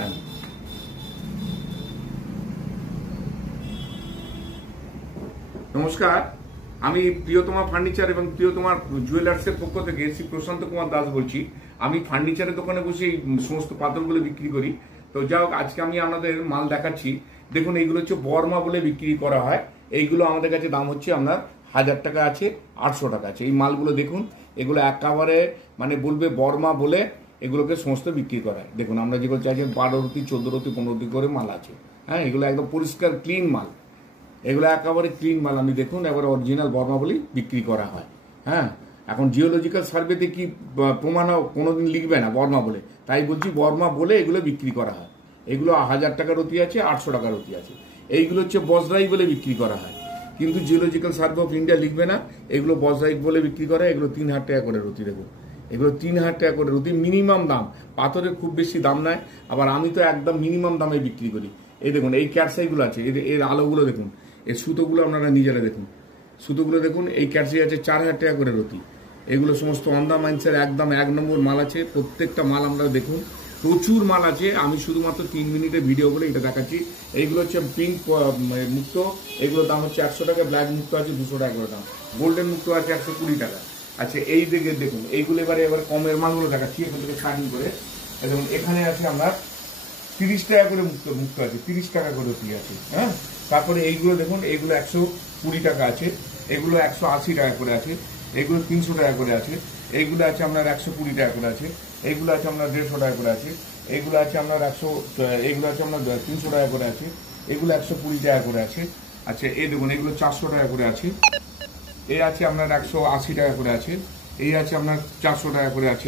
হ্যাঁ, নমস্কার, আমি প্রিয়তমা ফার্নিচার এবং প্রিয়তমা জুয়েলার্সের পক্ষ থেকে শ্রী প্রশান্ত কুমার দাস বলছি। আমি ফার্নিচারের দোকানে বসে এই সমস্ত পাথরগুলো বিক্রি করি। তো যাই হোক, আজকে আমি আপনাদের মাল দেখাচ্ছি। দেখুন, এইগুলো হচ্ছে বর্মা বলে বিক্রি করা হয়। এইগুলো আমাদের কাছে দাম হচ্ছে আপনার 1000 টাকা আছে, 800 টাকা আছে। এই মালগুলো দেখুন, এগুলো একেবারে মানে বলবে বর্মা বলে এগুলোকে সমস্ত বিক্রি করা হয়। দেখুন, আমরা যেগুলো চাইছি 12 রতি, 14 রতি, 15 রতি করে মাল আছে। হ্যাঁ, এগুলো একদম পরিষ্কার ক্লিন মাল, এগুলো একেবারে ক্লিন মাল। আমি দেখুন, এবার অরিজিনাল বর্মা বলেই বিক্রি করা হয়। হ্যাঁ, এখন জিওলজিক্যাল সার্ভেতে কি প্রমাণ কোনোদিন লিখবে না বর্মা বলে, তাই বলছি বর্মা বলে এগুলো বিক্রি করা হয়। এগুলো 1000 টাকার রতি আছে, 800 টাকার রতি আছে। এইগুলো হচ্ছে বজরাই বলে বিক্রি করা হয়, কিন্তু জিওলজিক্যাল সার্ভে অফ ইন্ডিয়া লিখবে না, এগুলো বজরাইট বলে বিক্রি করে। এগুলো 3000 টাকা করে রতি। দেখুন, এগুলো 3000 টাকা করে রতি, মিনিমাম দাম। পাথরের খুব বেশি দাম নয়, আবার আমি তো একদম মিনিমাম দামে বিক্রি করি। এই দেখুন, এই ক্যাটসাইগুলো আছে, এর আলোগুলো দেখুন, এর সুতোগুলো আপনারা নিজেরা দেখুন, সুতোগুলো দেখুন। এই ক্যাটসাই আছে 4000 টাকা করে রতি। এগুলো সমস্ত অন্দা মাইন্সের একদম 1 নম্বর মাল আছে। প্রত্যেকটা মাল আপনারা দেখুন, প্রচুর মাল আছে। আমি শুধুমাত্র 3 মিনিটের ভিডিও করে এটা দেখাচ্ছি। এইগুলো হচ্ছে পিঙ্ক মুক্ত, এগুলোর দাম হচ্ছে 100 টাকা। ব্ল্যাক মুক্ত আছে 200 টাকা করে দাম। গোল্ডেন মুক্ত আছে 120 টাকা। আচ্ছা, এই দিকে দেখুন, এইগুলো এবার কমের মালগুলো দেখাচ্ছি এখান থেকে স্টার্টিং করে। দেখুন, এখানে আছে আপনার 30 টাকা করে মুক্ত আছে, 30 টাকা করে রতি আছে। হ্যাঁ, তারপরে এইগুলো দেখুন, এইগুলো 120 টাকা আছে, এগুলো 180 টাকা করে আছে, এগুলো 300 টাকা করে আছে, এইগুলো আছে আপনার 120 টাকা করে আছে, এইগুলো আছে আপনার 150 টাকা করে আছে, এইগুলো আছে আপনার 300 টাকা করে আছে, এগুলো 120 টাকা করে আছে। আচ্ছা, এই দেখুন, এগুলো 400 টাকা করে আছে, এই আছে আপনার 180 টাকা করে আছে, এই আছে আপনার 400 টাকা করে আছে।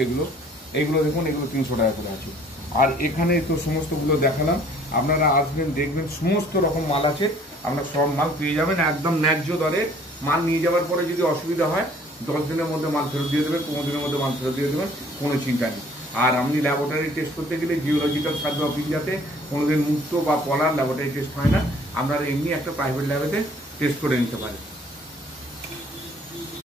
এইগুলো দেখুন, এগুলো 300 টাকা করে আছে। আর এখানে তো সমস্তগুলো দেখালাম, আপনারা আসবেন, দেখবেন, সমস্ত রকম মাল আছে। আপনারা সব মাল পেয়ে যাবেন একদম ন্যায্য দরে। মাল নিয়ে যাওয়ার পরে যদি অসুবিধা হয় 10 দিনের মধ্যে মাল ফেরত দিয়ে দেবেন, 15 দিনের মধ্যে মাল ফেরত দিয়ে দেবেন, কোনো চিন্তা নেই। আর আপনি ল্যাবরেটরি টেস্ট করতে গেলে জিওলজিক্যাল সার্ভে অফ ইন্ডিয়াতে কোনোদিন মুক্ত বা পলার ল্যাবরেটরি টেস্ট হয় না। আপনারা এমনি একটা প্রাইভেট ল্যাবেতে টেস্ট করে নিতে পারেন।